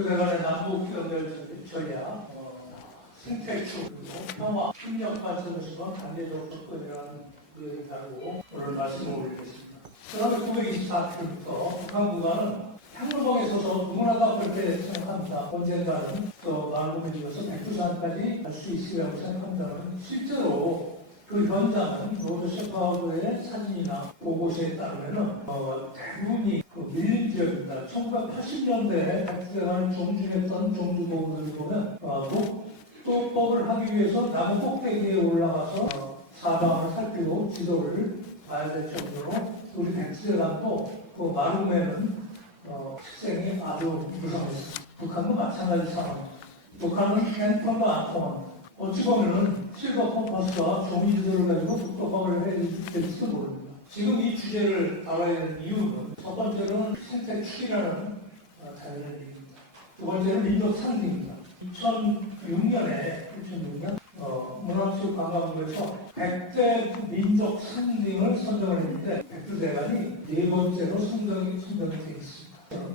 백두대간의 남북 연결 전략, 생태축, 그리고 평화, 협력 발전을 시도한 단계적 접근이라는 그 얘기하고 오늘 말씀을 올리겠습니다. 그다음에 924km 북한군과는 향로봉에 서서 누구나 다 그렇게 생각합니다. 언젠가는 또 마음을 들여서 백두산까지 갈 수 있으리라고 생각한다면 실제로 그 현장은 로드 셰퍼드의 사진이나 보고서에 따르면 대부분이 그 밀림 지역입니다. 1980년대에 백두대간을 종주했던 종주도들을 보면 독도법을 하기 위해서 나무 꼭대기에 올라가서 사방을 살피고 지도를 봐야 될 정도로 우리 백두대간도 그 마름에는 식생이 아주 무성했습니다. 북한도 마찬가지 상황입니다. 북한은 핸드폰도 안 통합니다. 어찌 보면은 실버 컴퍼스와 종이지도를 가지고 독도법을 해줄지도 모릅니다. 지금 이 주제를 다뤄야 되는 이유는 첫 번째로는 생태축이라는 자연의 얘기입니다. 두 번째는 민족 상징입니다. 2006년 문화체육관광부에서 100대 민족 상징을 선정을 했는데 백두대간이 네 번째로 선정이 되어 있습니다.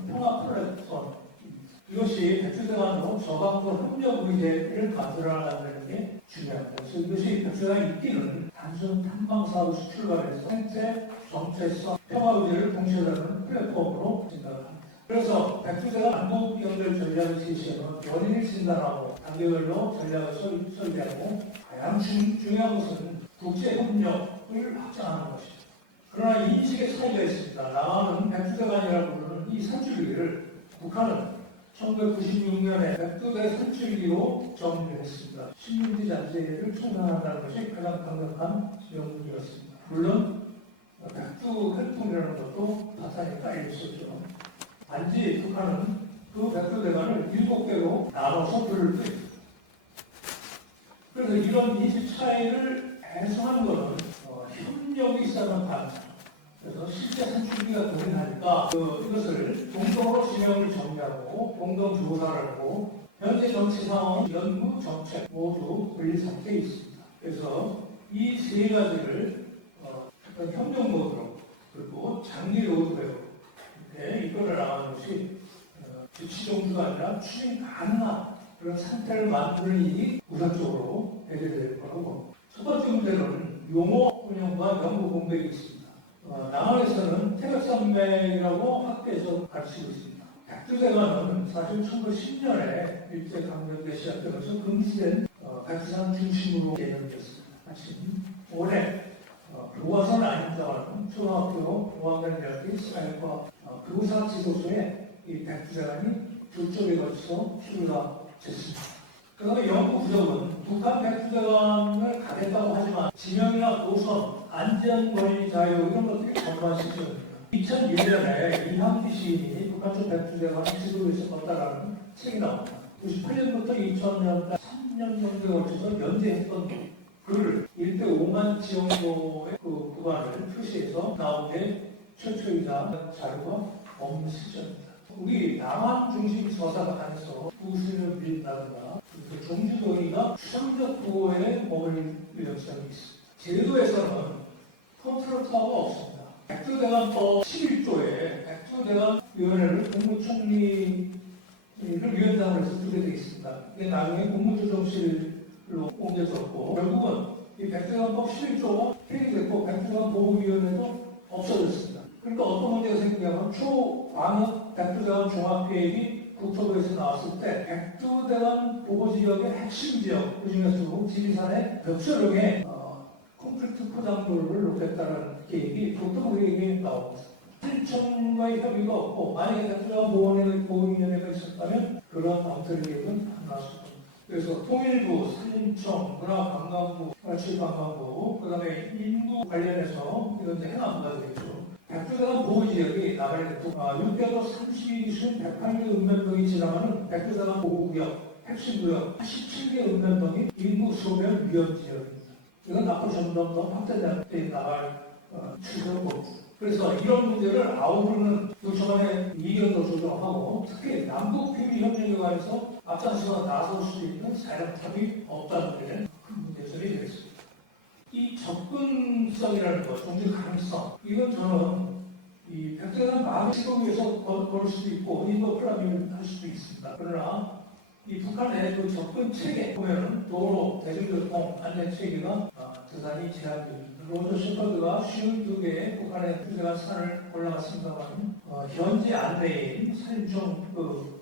평화 플랫폼 이것이 백두대간으로 저강도 협력 의제를 만들어나가는 게 중요합니다. 그래서 이것이 백두대간 있기는 단순 탐방 사업에서 출발해서 생태, 정체성, 평화 의제를 동시에 다루는 플랫폼으로 생각을 합니다. 그래서 백두대간 남북 연결 전략을 제시하면 원인을 진단하고 단계별로 전략을 설계하고 가장 중요한 것은 국제 협력을 확장하는 것입니다. 그러나 인식의 차이가 있습니다. 남한은 백두대간이라고 부르는 이 산줄기를 북한은 1996년에 백두대 산줄기로 정리했습니다. 식민지 잔재를 청산한다는 것이 가장 강력한 명분이었습니다. 물론 백두 혈통이라는 것도 바탕에 깔려 있었죠. 단지 북한은 그 백두대간을 7개로 나눠서 불을 뗍니다. 그래서 이런 인식 차이를 해소하는 것은 협력이 있어야만 가능합니다. 그래서 실제 산출기가 동일하니까 이것을 공동으로 진영을 정리하고 공동 조사를 하고 현재 정치 상황, 연구, 정책 모두 분리 상태에 있습니다. 그래서 이 세 가지를 협력 모드로 그리고 장기 로드맵으로 이렇게 이끌어 나가는 것이 주치 종주가 아니라 추진 가능한 그런 상태를 만드는 일이 우선적으로 해결될 거라고 봅니다. 첫 번째 문제는 용어 운영과 연구 공백이 있습니다. 남한에서는 태백산맥이라고 학계에서 가르치고 있습니다. 백두대간은 사실 1910년에 일제강점기 시작되면서 금지된 백두산 중심으로 개념되었습니다. 마침 올해 교과서는 아닌다는 초등학교 5학년대학교 사회과 교사 지도서에 이 백두대간이 두 쪽에 걸쳐서 추가가 됐습니다. 그 다음에 연구 부족은 북한 백두대간을 가겠다고 하지만 지명이나 노선, 안전거리 자유 이런 것들이 전반식입니다. 2001년에 이항기 시인이 북한 쪽 백두대간을 지도에서 걷다라는 책이 나옵니다. 98년부터 2000년, 3년 정도에 걸쳐서 연재했던 글을 1대 5만 지형도의 그 구간을 표시해서 나온 게 최초이자 자료가 없는 시점입니다. 우리 남한 중심 서사관에서 구슬을 밀다든가 종주도의가 추상적 구호에 머물 위험성이 있습니다. 제도에서는 컨트롤 타워가 없습니다. 백두대간법 11조에 백두대간위원회를 국무총리를 위원장으로 해서 두게 되어 있습니다. 이게 나중에 국무조정실로 옮겨졌고 결국은 이 백두대간법 11조가 폐기됐고 백두대간 보호위원회도 없어졌습니다. 그러니까 어떤 문제가 생기냐면 초광역 백두대간 종합계획이 국토부에서 나왔을 때 백두대간 보호지역의 핵심 지역, 그 중에서도 지리산의 벽소령에 콘크리트 포장도로를 놓겠다는 계획이 국토부 계획에 나옵니다. 실천과의 협의가 없고 만약에 백두대간 보호위원회가 있었다면 그런 엉터리 계획은 안 나왔을 겁니다. 그래서 통일부, 산림청, 문화관광부, 관광부, 그 다음에 인구 관련해서 이건 이제 행안부가 되겠죠. 백두대간 보호지역이 나발에 6개도 32기순 108개 읍면동이 지나가는 백두대간 보호구역, 핵심구역 87개 읍면동이 인구 소멸 위험지역입니다. 이건 앞으로 점점 더 확대돼 나갈 추세고 그래서 이런 문제를 아우르는 요청안의 이견도 조정하고 특히 남북 협의 협력에 관해서 앞장서서 나설 수 있는 사령탑이 없다는 게 큰 문제점이 되겠습니다. 이 접근성이라는 것, 종주 가능성, 이건 저는 이 백두대간 마을 시도에서 걸을 수도 있고 인도 플라밍을 할 수도 있습니다. 그러나 이 북한의 그 접근 체계 보면은 도로, 대중교통, 안내 체계가 대단히 제한됩니다. 로드 셰퍼드가 52개의 북한의 백두대간 산을 올라갔습니다만 현재 안내인 산중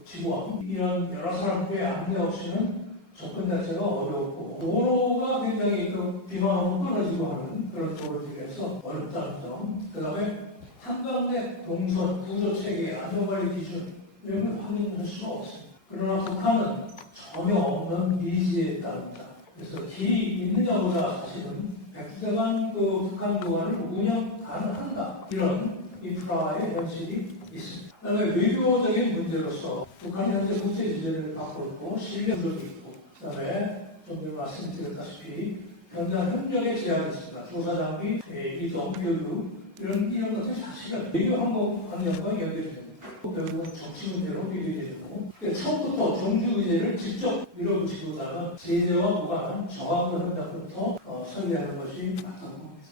직원 이런 여러 사람들의 안내 없이는 접근 자체가 어렵고 도로가 굉장히 비만하고 끊어지고 하는 그런 도로들에서 어렵다는 점. 그 다음에 한강내 동선, 구조 체계, 안전관리 기준 이런 걸 확인할 수가 없습니다. 그러나 북한은 전혀 없는 미지에 따릅니다. 그래서 길이 있느냐보다 사실은 백두대간 북한 구간을 운영 가능한가 이런 인프라의 현실이 있습니다. 그다음에 외교적인 문제로서 북한이 현재 국제 제재를 받고 있고 신뢰력이 있고 그다음에 좀 전에 말씀드렸다시피 현장 협력에 제약이 있습니다. 조사 장비, 이동, 교육 이런 것들 사실은 외교 항목과 연결이 됩니다. 결국은 정치 문제로 비례되고 처음부터 종주 의제를 직접 밀어붙이기보다는 제재와 무관한 저항과 협력부터 설계하는 것이 맞다고 봅니다.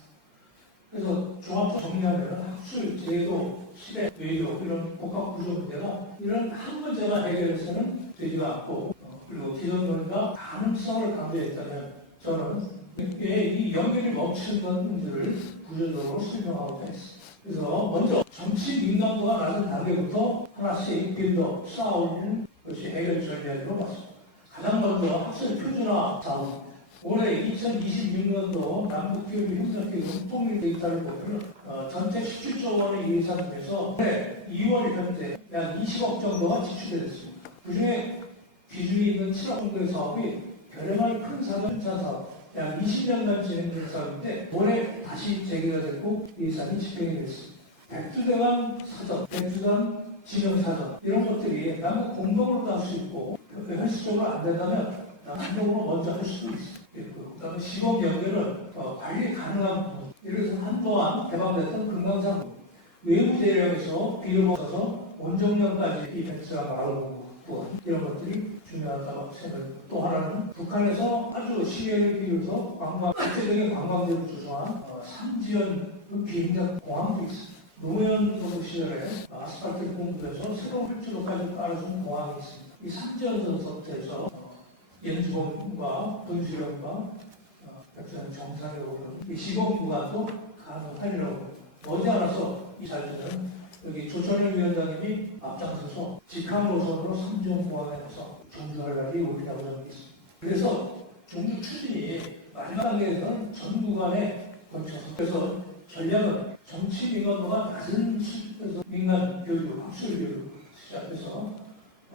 그래서 종합적으로 정리하면 학술, 제도, 시대, 외교 이런 복합 구조 문제가 이런 한 문제만 해결해서는 되지가 않고 그리고 기존 논의가 가능성을 강조했다면 저는 이 연결이 멈추는 문제를 구조적으로 설명하고자 했습니다. 그래서 먼저 정치 민감도가 낮은 단계부터 하나씩 빌더 쌓아올리는 것이 해결 전략으로 봤습니다. 가장 먼저 학술 표준화 사업입니다. 올해 2026년도 남북교류 협력기금 통일 데이터를 보면 전체 17조 원의 예산 중에서 올해 2월 현재 약 20억 정도가 지출됐습니다. 그중에 기준이 있는 7억 정도의 사업이 별의말 큰 사전 사업 약 20년간 진행된 사업인데 올해 다시 재개가 됐고 예산이 집행이 됐습니다. 백두대간 사전, 백두대간 지명사전 이런 것들이 남북 공동으로 할 수 있고 현실적으로 안 된다면 한쪽으로 먼저 할 수도 있습니다. 그다음에 시범 연결은 관리 가능한 부분 예를 들어서 한동안 개방됐던 금강산 외부 대량에서 비를 먹어서 원정량까지 이 백두대간 마을 이런 것들이 중요하다고 생각합니다. 또 하나는 북한에서 아주 시계를 비워서 국제적인 관광지를 조성한 삼지연 비행장 공항도 있습니다. 노무현 정부 시절에 아스팔트를 공부해서 새로운 활주로까지 깔아준 공항이 있습니다. 이 삼지연 선서부터 연주공과 분수령과 백두산 정상에 오르는 이 시범 구간도 가능하리라고 합니다. 머지않아서 이 자리는 여기 조천일 위원장님이 앞장서서 직항 노선으로 삼지연공항에서 종주할 날이 오리라고 정했습니다. 그래서 종주 추진이 마지막 단계에서는 전 구간에 걸쳐서 그래서 전략은 정치 민감도가 낮은 수준에서 민간 교육, 학술 교육 시작해서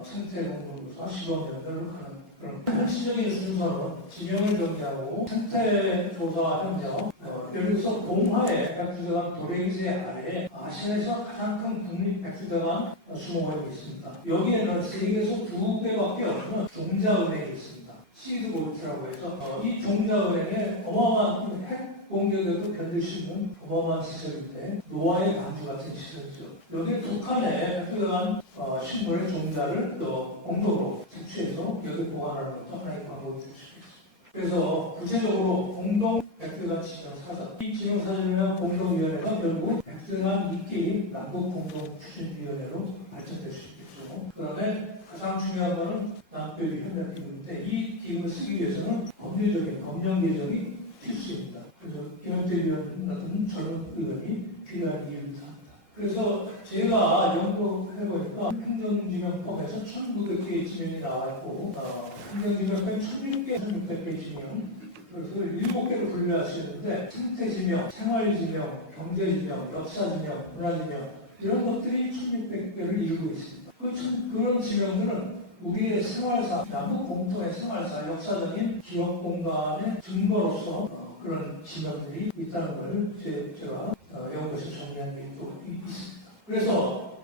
생태 공부로서 시범 연결로 가는 그런 현실적인 순서는 지명을 정리하고 생태 조사 협력 예를 들어서 봉화의 백두대간 도래기제 아래에 아시아에서 가장 큰 국립 백두대간 수목원이 있습니다. 여기에는 세계에서 2배밖에 없는 종자은행이 있습니다. 시드볼트라고 해서 이 종자은행에 어마어마한 핵 공격에도 견딜 수 있는 어마어마한 시설인데 노아의 방주 같은 시설이죠. 여기 북한의 백두대간 신분의 종자를 또 공동으로 채취해서 여기 보관하는 것도 하나의 방법이 될 수 있습니다. 그래서 구체적으로 공동 백두대간 지정사전 이 지정사전이나 공동위원회가 결국 백두대간 이케인 남북공동추진위원회로 발전될 수 있겠죠. 그 다음에 가장 중요한 것은 남북교류 협력기금인데 이 기금을 쓰기 위해서는 법률적인 법령 개정이 필수입니다. 그래서 김현태 위원 같은 젊은 의원이 필요한 이유입니다. 그래서 제가 연구해보니까 행정지명법에서 1900개의 지명이 나와있고 행정지명법에 1600개의 지명 그래서 7개로 분류할 수 있는데 생태지명, 생활지명, 경제지명, 역사지명, 문화지명 이런 것들이 1600개를 이루고 있습니다. 그런 지명들은 우리의 생활사, 남북 공통의 생활사, 역사적인 기업 공간의 증거로서 그런 지명들이 있다는 걸 제가 연구에서 정리한 게 또 있습니다. 그래서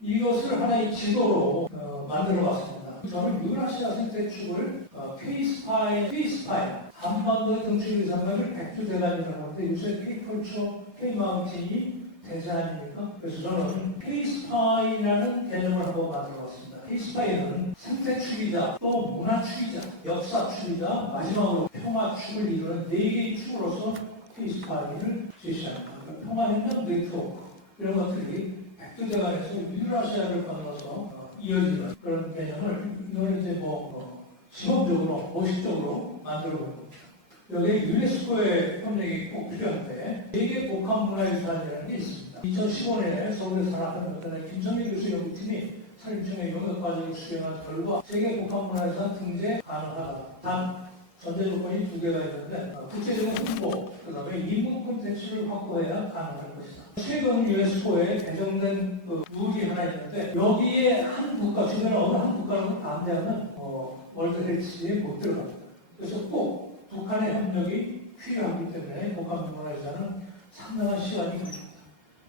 이것을 하나의 지도로 만들어봤습니다. 저는 유라시아 생태축을 K-스파인 한반도의 등축 이상을 백두대간이라고 하는데 요새 K-컬처, K-마운틴이 대세 아닙니까? 그래서 저는 K-스파인이라는 개념을 한번 만들어봤습니다. K-스파인은 생태축이자 또 문화축이자 역사축이자 마지막으로 평화축을 이루는 4개의 축으로서 K-스파인을 제시합니다. 평화협력 네트워크 이런 것들이 백두대간에서 유라시아를 건너서 이어지는 그런 개념을 이거는 이제 시범적으로 모식적으로 만들어 본 겁니다. 여기에 유네스코의 협력이 꼭 필요한데 세계 복합문화유산이라는 게 있습니다. 2015년에 서울에서 산업하는 어떤 김성민 교수 연구팀이 산림청의 용역과정을 수행한 결과 세계 복합문화유산 등재 가능하다. 단 전제 조건이 두 개가 있는데 국제적인 홍보, 그 다음에 인문 콘텐츠를 확보해야 가능할 것이다. 최근 유네스코에 개정된 룰이 하나 있는데 여기에 한 국가, 주변에 어느 한 국가는 반대하면 월드 헬스에 못 들어갑니다. 그래서 꼭 북한의 협력이 필요하기 때문에 복합문화유산은 상당한 시간이 걸립니다.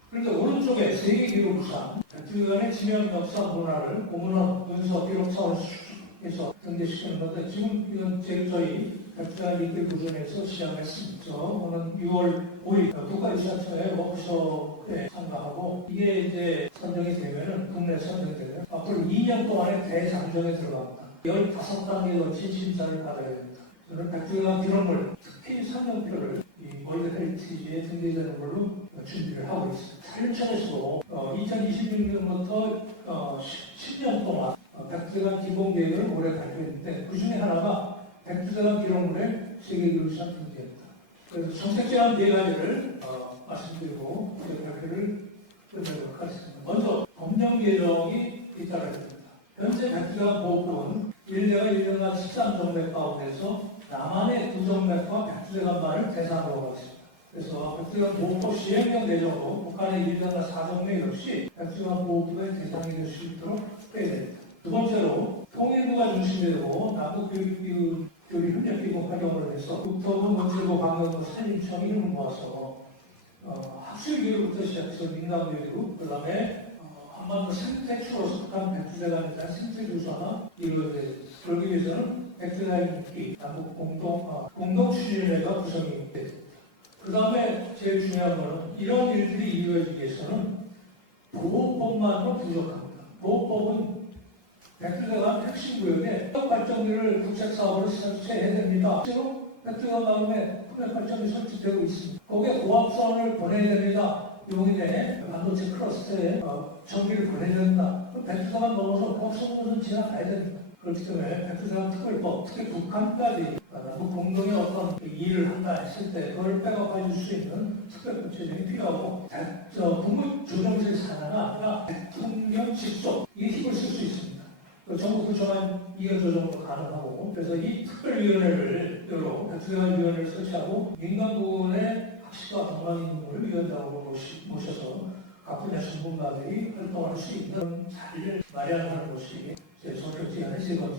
그런데 오른쪽에 세계기록유산, 백두대간의 지명 역사 문화를 고문화 문서 기록 차원에서 등재시키는 건데 지금 이건 저희 백두대간 일대 구전에서 시작했습니다. 오는 6월 5일 국가유산처의 워크숍에 참가하고 이게 이제 선정이 되면은 국내 선정이 되면 앞으로 2년 동안의 대상정에 들어갑니다. 15단계 거친 심사를 받아야 됩니다. 저는 백두대간 기록물, 특히 산정표를 이 월드 헬리티지에 등재되는 걸로 준비를 하고 있습니다. 산림청에서도 2026년부터 10년 동안 백두대간 기본계획을 올해 발표했는데 그 중에 하나가 백두대간 기록물의 세계기록유산 등재입니다. 그래서 정책제안 4가지를 말씀드리고 발표를 끝내도록 하겠습니다. 먼저 법령 개정이 잇따라야 됩니다. 현재 백두대간 보호법은 1대가 13정맥 가운데서 남한의 2정맥과 백두대간만을 대상으로 하고 있습니다. 그래서 백두대간 보호법 시행령 내정으로 북한의 1대가 4정맥 역시 백두대간 보호법의 대상이 될 수 있도록 해야 됩니다. 두 번째로 통일부가 중심되고 남북교류 협력기구 활용을 해서 국토부, 문체부, 관광부, 산림청 이름을 모아서 학술교육부터 시작해서 민간교육, 그 다음에 한반도 생태 추로서 북한 백두대간에 대한 생태 조사가 이루어져야 됩니다. 그러기 위해서는 백두대간 인기, 남북 공동 추진회가 구성이 됩니다. 그 다음에 제일 중요한 것은 이런 일들이 이루어지기 위해서는 보호법만으로 부족합니다. 보호법은 백두대간 핵심 구역에 발전기를 국책사업으로 설치해야 됩니다. 실제로 백두대간 다음에 핵발전기 설치되고 있습니다. 거기에 고압선을 보내야 됩니다. 용인에 반도체 클러스터에 전기를 보내야 된다. 백두대간 넘어서 고압선으로는 지나가야 됩니다. 그렇기 때문에 백두대간 특별법, 특히 북한까지 남북 공동의 어떤 일을 한다 했을 때 그걸 백업해 줄 수 있는 특별법 제정이 필요하고 국무조정실 산하가 아니라 대통령 직속 이 힘을 쓸 수 있습니다. 정부 구청은 이해 조정도 가능하고 그래서 이 특별위원회를 백두대간위원회를 설치하고 민간 부분의 학식과 동방인문을 위원장으로 모셔서 각 분야 전문가들이 활동할 수 있는 자리를 마련하는 것이 제 선택지안의 세 번째.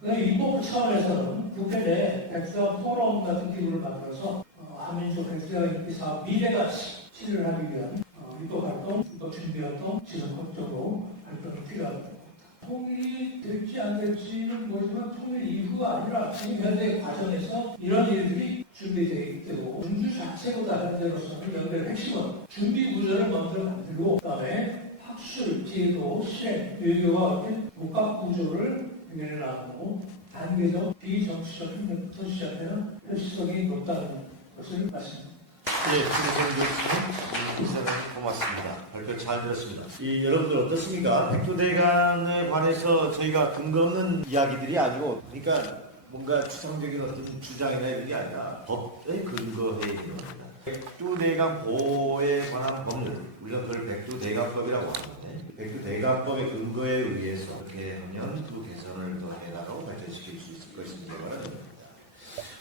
그다음에 입법부 차원에서는 국회 내 백두대간 포럼 같은 기구를 만들어서 한민족 백두대간 인기 사업 미래가치 실현을 하기 위한 입법 활동, 또 준비 활동, 지속적으로 활동이 필요합니다. 통일이 될지 안 될지는 모르지만 통일 이후가 아니라 지금 현재 과정에서 이런 일들이 준비되고 준비 자체보다 현재로서는 연대의 핵심은 준비 구조를 먼저 만들고 그다음에 학술, 제도, 실행, 외교와 같은 복합 구조를 마련하고 단계적 비정치적 협력부터 시작하면 현실성이 높다는 것을 말씀드립니다. 네, 김선생 고맙습니다. 발표 잘 들었습니다. 여러분들 어떻습니까? 백두대간에 관해서 저희가 근거 없는 이야기들이 아니고, 그러니까 뭔가 추상적인 어떤 주장이나 이런 게 아니라 법에 근거해 있는 겁니다. 백두대간 보호에 관한 법률, 우리가 그걸 백두대간법이라고 하는데, 백두대간법의 근거에 의해서 어떻게 하면 두 개선을 더 해나가고 발전시킬 수 있을 것인가를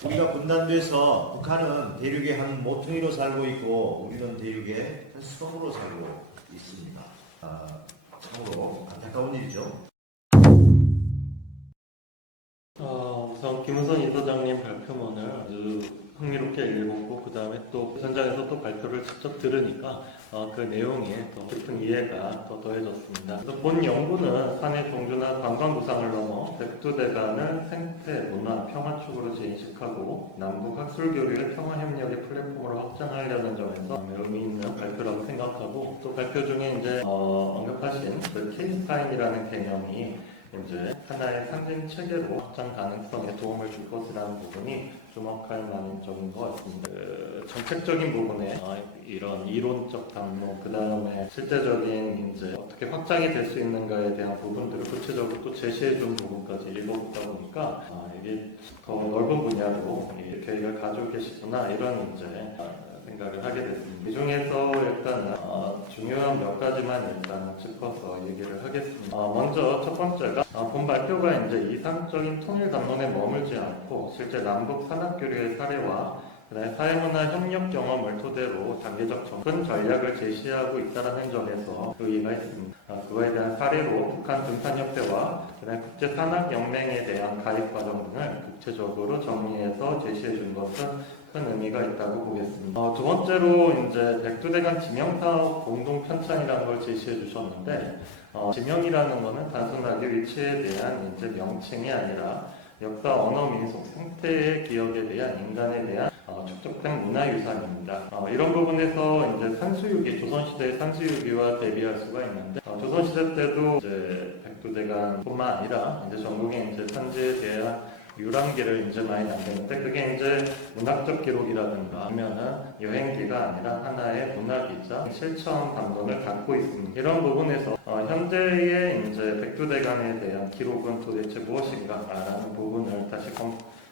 우리가 분단돼서 북한은 대륙의 한 모퉁이로 살고 있고 우리는 대륙의 한 수동으로 살고 있습니다. 참으로 안타까운 일이죠. 우선 김우선 이사장님 발표문을 아주 흥미롭게 읽었고 그 다음에 또 현장에서 또 발표를 직접 들으니까 그 내용이 더 깊은 이해가 더 더해졌습니다. 그래서 본 연구는 산의 종주나 관광 구상을 넘어 백두대간을 생태, 문화, 평화 축으로 재인식하고 남북 학술 교류의 평화 협력의 플랫폼으로 확장하려는 점에서 의미 있는 발표라고 생각하고 또 발표 중에 이제 언급하신 그 케이스타임이라는 개념이 이제 하나의 상징 체계로 확장 가능성에 도움을 줄 것이라는 부분이 주목할 만한 점인 것 같습니다. 정책적인 부분에 이런 이론적 담론, 그 다음에 실제적인 이제 어떻게 확장이 될 수 있는가에 대한 부분들을 구체적으로 또 제시해준 부분까지 읽어보다 보니까 이게 더 넓은 분야로 이 계획을 가지고 계시구나 이런 이제 생각을 하게 됐습니다. 이 중에서 일단 중요한 몇 가지만 일단 짚어서 얘기를 하겠습니다. 먼저 첫 번째가 본 발표가 이제 이상적인 통일 담론에 머물지 않고 실제 남북 산학교류의 사례와 그다음에 사회문화 협력 경험을 토대로 단계적 접근 전략을 제시하고 있다는 점에서 의의가 있습니다. 그거에 대한 사례로 북한 등산협회와 그다음에 국제산학연맹에 대한 가입 과정 등을 구체적으로 정리해서 제시해 준 것은 큰 의미가 있다고 보겠습니다. 두 번째로 이제 백두대간 지명사업 공동 편찬이라는 걸 제시해 주셨는데 지명이라는 것은 단순하게 위치에 대한 이제 명칭이 아니라 역사, 언어, 민속, 생태의 기억에 대한 인간에 대한 축적된 문화유산입니다. 이런 부분에서 이제 산수유기, 조선시대의 산수유기와 대비할 수가 있는데 조선시대 때도 이제 백두대간뿐만 아니라 이제 전국의 이제 산지에 대한 유람기를 이제 많이 남겼는데 그게 이제 문학적 기록이라든가 아니면은 여행기가 아니라 하나의 문학이자 실천 담론을 갖고 있습니다. 이런 부분에서 현재의 이제 백두대간에 대한 기록은 도대체 무엇인가라는 부분을 다시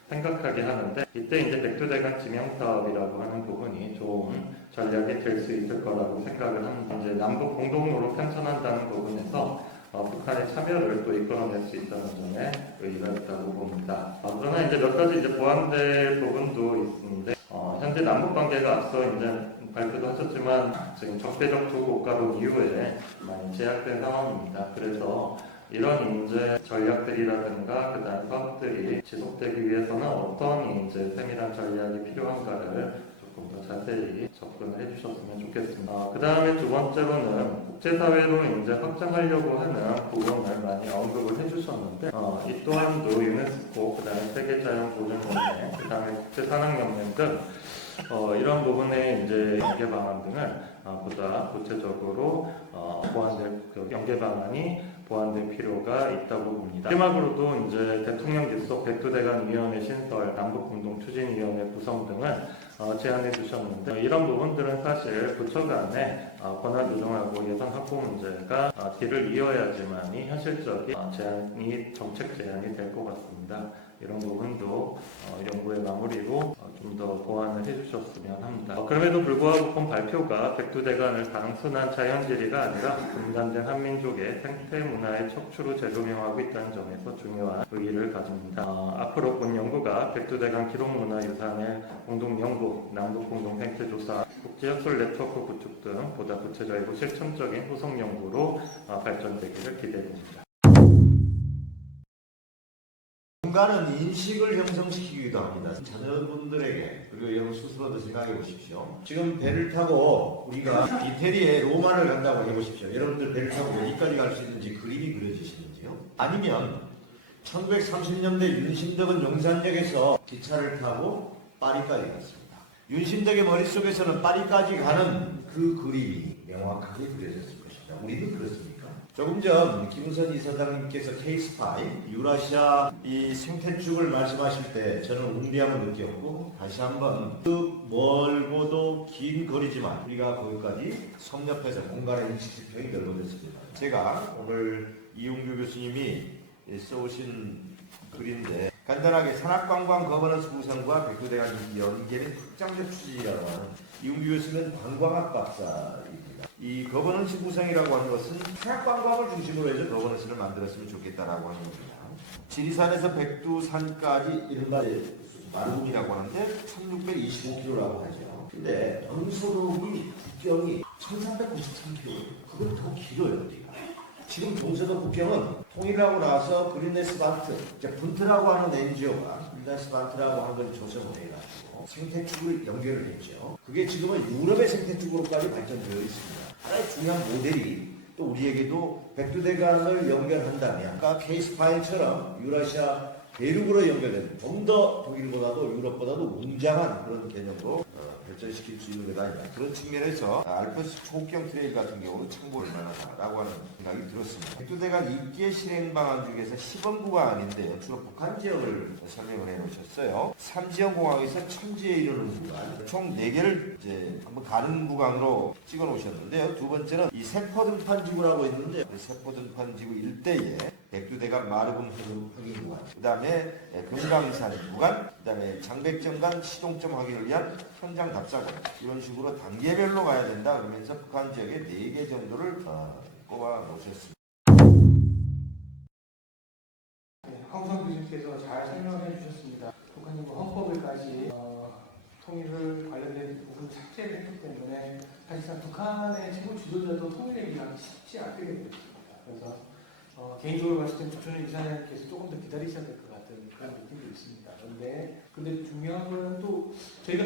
생각하게 하는데 이때 이제 백두대간 지명사업이라고 하는 부분이 좋은 전략이 될 수 있을 거라고 생각을 합니다. 이제 남북 공동으로 편찬한다는 부분에서 북한의 참여를 또 이끌어낼 수 있다는 점에 의의가 있다고 봅니다. 그러나 이제 몇 가지 이제 보완될 부분도 있는데 현재 남북 관계가 앞서 이제 발표도 하셨지만 지금 적대적 두 국가론 이후에 많이 제약된 상황입니다. 그래서 이런 이제 전략들이라든가 그다음 사업들이 지속되기 위해서는 어떤 이제 세밀한 전략이 필요한가를 조금 더 자세히 접근을 해주셨으면 좋겠습니다. 그 다음에 두 번째로는 국제사회로 이제 확장하려고 하는 부분을 많이 언급을 해주셨는데 이 또한도 유네스코, 그 다음에 세계자연보존연맹, 그 다음에 국제산학연맹 등 이런 부분의 이제 연계 방안 등을 보다 구체적으로 보완될 연계 방안이 보완될 필요가 있다고 봅니다. 마지막으로도 이제 대통령 직속 백두대간위원회 신설, 남북공동추진위원회 구성 등을 제안해 주셨는데 이런 부분들은 사실 부처 간의 권한 조정하고 예산 확보 문제가 길을 이어야지만이 현실적인 정책 제안이 될 것 같습니다. 이런 부분도 연구의 마무리로 좀 더 보완을 해주셨으면 합니다. 그럼에도 불구하고 본 발표가 백두대간을 단순한 자연지리가 아니라 분단된 한민족의 생태 문화의 척추로 재조명하고 있다는 점에서 중요한 의의를 가집니다. 앞으로 본 연구가 백두대간 기록문화유산의 공동연구, 남북공동생태조사, 국제학술 네트워크 구축 등 보다 구체적이고 실천적인 후속 연구로 발전되기를 기대됩니다. 공간은 인식을 형성시키기도 합니다. 자녀분들에게 그리고 여러분 스스로도 생각해 보십시오. 지금 배를 타고 우리가 이태리에 로마를 간다고 해보십시오. 여러분들 배를 타고 어디까지 갈 수 있는지 그림이 그려지시는지요? 아니면 1930년대 윤신덕은 용산역에서 기차를 타고 파리까지 갔습니다. 윤신덕의 머릿속에서는 파리까지 가는 그 그림이 명확하게 그려졌을 것입니다. 우리도 그렇습니까? 조금 전 김우선 이사장님께서 케이스파이 유라시아 이 생태축을 말씀하실 때 저는 웅대함을 느꼈고 다시 한번 그 멀고도 긴 거리지만 우리가 거기까지 섭렵해서 공간의 인식지평이 넓어졌습니다. 제가 오늘 이용규 교수님이 써오신 글인데 간단하게 산악관광 거버넌스 구성과 백두대간 연계는 확장적 추진이라고 하는 이용규 교수는 관광학 박사입니다. 이 거버넌스 구성이라고 하는 것은 산악관광을 중심으로 해서 거버넌스를 만들었으면 좋겠다라고 하는 겁니다. 지리산에서 백두산까지 이른바 마루군이라고 하는데 1625km라고 하죠. 근데 동서독이 국경이 1393km. 그건 더 길어요. 어디가. 지금 동서독 국경은 통일하고 나서 그린네스반트, 분트라고 하는 NGO가 그린네스반트라고 하는 걸 조성을 해가지고 생태축을 연결을 했죠. 그게 지금은 유럽의 생태축으로까지 발전되어 있습니다. 하나의 중요한 모델이 또 우리에게도 백두대간을 연결한다면 아까 케이스파인처럼 유라시아 대륙으로 연결된 좀 더 독일보다도 유럽보다도 웅장한 그런 개념으로 될 발전시킬 수 있는 것 아니냐. 그런 측면에서 알프스 초경 트레일 같은 경우는 참고할 만하다라고 하는 생각이 들었습니다. 백두대간 입계 실행 방안 중에서 시범 구간인데요. 주로 북한 지역을 설명을 해놓으셨어요. 삼지연 공항에서 천지에 이르는 구간, 총 4개를 이제 한번 가는 구간으로 찍어 놓으셨는데요. 두 번째는 이 세포등판 지구라고 있는데 세포등판 지구 일대에 백두대간 마르금 확인 구간, 그 다음에 금강산 구간, 그 다음에 장백정간 시동점 확인을 위한 현장 답사관, 이런 식으로 단계별로 가야 된다 그러면서 북한 지역에 4개 정도를 꼽아 놓으셨습니다. 황우성 교수님께서 잘 설명해 주셨습니다. 북한이 헌법을까지 통일을 관련된 부분 삭제를 했기 때문에 사실상 북한의 최고 지도자도 통일에 기하기 쉽지 않게 되었습니다. 그래서 개인적으로 봤을 때는 조선의 이사장님께서 조금 더 기다리셔야 될 것 같은 그런 느낌도 있습니다. 근데 중요한 거는 또 저희가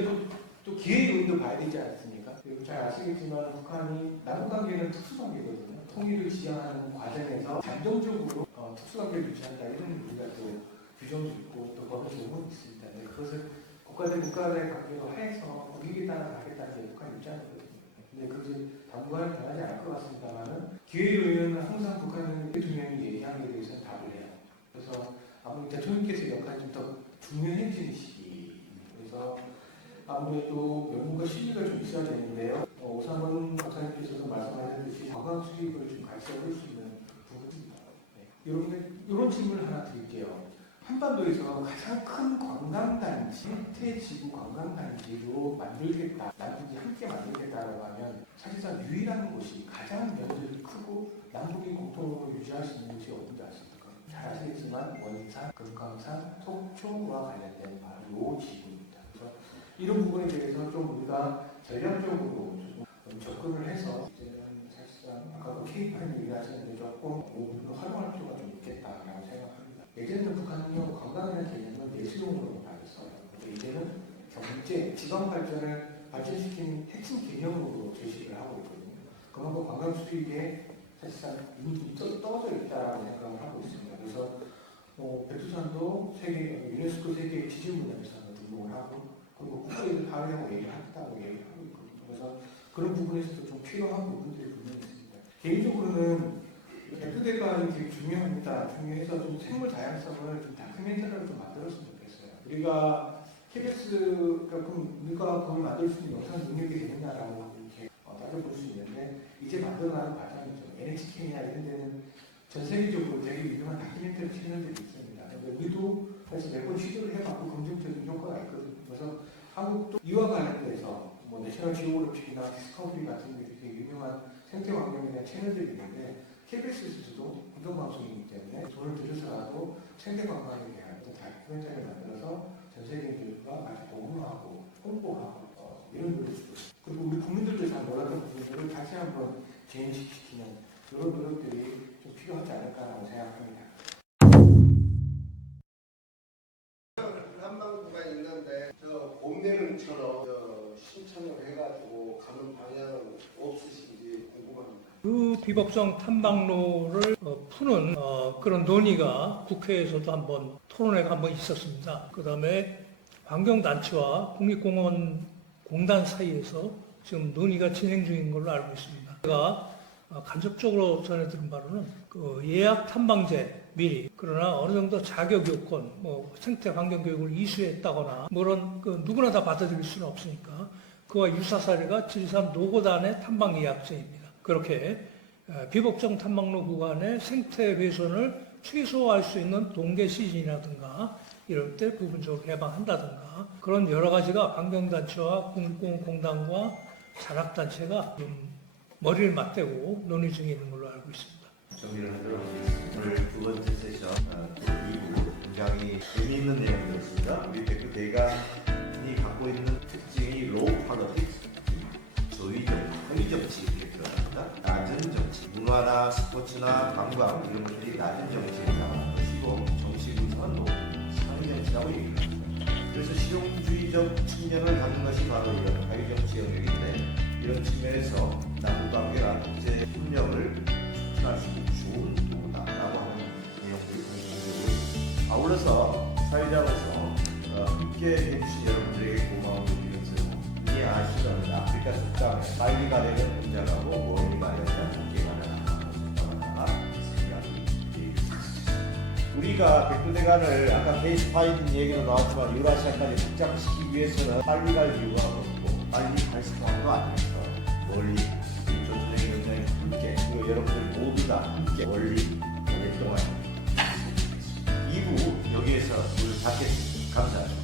또 기회 요인도 봐야 되지 않습니까? 그리고 잘 아시겠지만 북한이 남북관계는 특수관계거든요. 통일을 지향하는 과정에서 잠정적으로 특수관계를 유지한다 이런 우리가 또 규정도 있고 또 법의 제도도 있습니다. 네, 그것을 국가 대 관계로 하에서 국익에 따라 가겠다는 게 북한 입장이거든요. 근데 그것이 당분간 변하지 않을 것 같습니다만은 기회 요인은 항상 북한은 대통령이 얘기하는 게 대해서는 답을 해요. 그래서 아무래도 대통령께서 역할이 좀 더 중요해지시기 그래서 아무래도 명분과 실리가 좀 있어야 되는데요. 오상원 박사님께서도 말씀하셨듯이 관광 수익을 좀 갈수할 수 있는 부분입니다. 네. 이런 질문을 하나 드릴게요. 한반도에서 가장 큰 관광단지, 생태지구 관광단지로 만들겠다, 남북이 함께 만들겠다라고 하면 사실상 유일한 곳이 가장 면적이 크고 남북이 공통으로 유지할 수 있는 곳이 어딘지 아십니까? 잘 아시겠지만 원산, 금강산, 속초와 관련된 바로 이 지구입니다. 그래서 이런 부분에 대해서 좀 우리가 전략적으로 좀 접근을 해서 이제는 사실상 아까 K8 얘기하셨는데 조금 부분을 활용할 필요가 좀 있겠다라고 생각합니다. 예전에는 북한은요 관광이라는 개념을 예술용으로 알았어요. 근데 이제는 경제, 지방 발전을 발전시키는 핵심 개념으로 제시를 하고 있거든요. 그만큼 관광 수익에 사실상 이미 떨어져 있다라고 생각을 하고 있습니다. 그래서 백두산도 유네스코 세계 지질문화유산으로 등록을 하고 그리고 국가에도 다으려고 얘기를 하겠다고 얘기를 하고 있거든요. 그래서 그런 부분에서도 좀 필요한 부분들이 분명히 있습니다. 개인적으로는 백두대간이 되게 중요합니다. 중요해서 좀 생물 다양성을 좀 다큐멘터리를 좀 만들었으면 좋겠어요. 우리가 KBS가 그럼 우리가 거기 만들 수 있는 영상 능력이 되느냐라고 이렇게 따져볼 수 있는데 이제 만들어가는 과정이죠. NHK나 이런 데는 전 세계적으로 되게 유명한 다큐멘터리 채널들이 있습니다. 근데 우리도 사실 몇 번 시도를 해봤고 긍정적인 효과가 있거든요. 그래서 한국도 이와 관련돼서 뭐 내셔널 지오그래픽이나 디스커버리 같은 게 되게 유명한 생태 환경에 대한 채널들이 있는데 KBS에서도 공동방송이기 때문에 돈을 들여서라도 생태 관광에 대한 다큐멘터리를 만들어서 전 세계인들과 같이 공유하고 홍보하고 이런 노력도 그리고 우리 국민들도 잘 몰랐던 부분들을 다시 한번 재인식시키는 이런 노력들이 좀 필요하지 않을까라고 생각합니다. 한방구가 있는데 봄내는처럼 신청을 해가지고 가는 방향은 없으신지 궁금합니다. 그 비법성 탐방로를 푸는 그런 논의가 국회에서도 한번 토론회가 한번 있었습니다. 그 다음에 환경단체와 국립공원 공단 사이에서 지금 논의가 진행 중인 걸로 알고 있습니다. 제가 간접적으로 전해들은 바로는 그 예약 탐방제 미리 그러나 어느 정도 자격 요건, 뭐 생태 환경 교육을 이수했다거나 그런 누구나 다 받아들일 수는 없으니까 그와 유사 사례가 지리산 노고단의 탐방 예약제입니다. 그렇게 비법정 탐방로 구간의 생태 훼손을 최소화할 수 있는 동계 시즌이라든가 이럴 때 부분적으로 개방한다든가 그런 여러 가지가 환경단체와 국립공원공단과 산악단체가 좀 머리를 맞대고 논의 중에 있는 걸로 알고 있습니다. 정리를 하도록 하겠습니다. 오늘 두 번째 세션 2부 굉장히 재미있는 내용이었습니다. 우리 백두대간이 갖고 있는 특징이 로우 폴리틱스, 저위적, 허위정치 들어갑니다. 낮은 정치, 문화나 스포츠나 관광 이런 것들이 낮은 정치에 나가는 것이고 정치 분석은 상위 정치라고 얘기합니다. 그래서 실용주의적 측면을 갖는 것이 바로 이런 하위 정치 영역인데 이런 측면에서 남북관계나 국제 협력을 촉진할 수 있는 좋은 도구다라고 하는 내용들이 공유되고 있습니다. 아울러서 사회자로서 함께 해주신 여러분들에게 고마움을 드리면서 많이 아시는 아프리카 속담에 빨리 가려면 혼자 가고 멀리 가려면 함께 가라. 우리가 백두대간을 아까 케이스 파이팅 얘기도 나왔지만 유라시아까지 확장시키기 위해서는 빨리 갈 이유가 없고 빨리 갈 수만으로 아니면서 멀리 조선의 영장이 함께 그리고 여러분들 모두 다 함께 멀리 오랫동안 2부 여기에서 물 닫겠습니다. 감사합니다.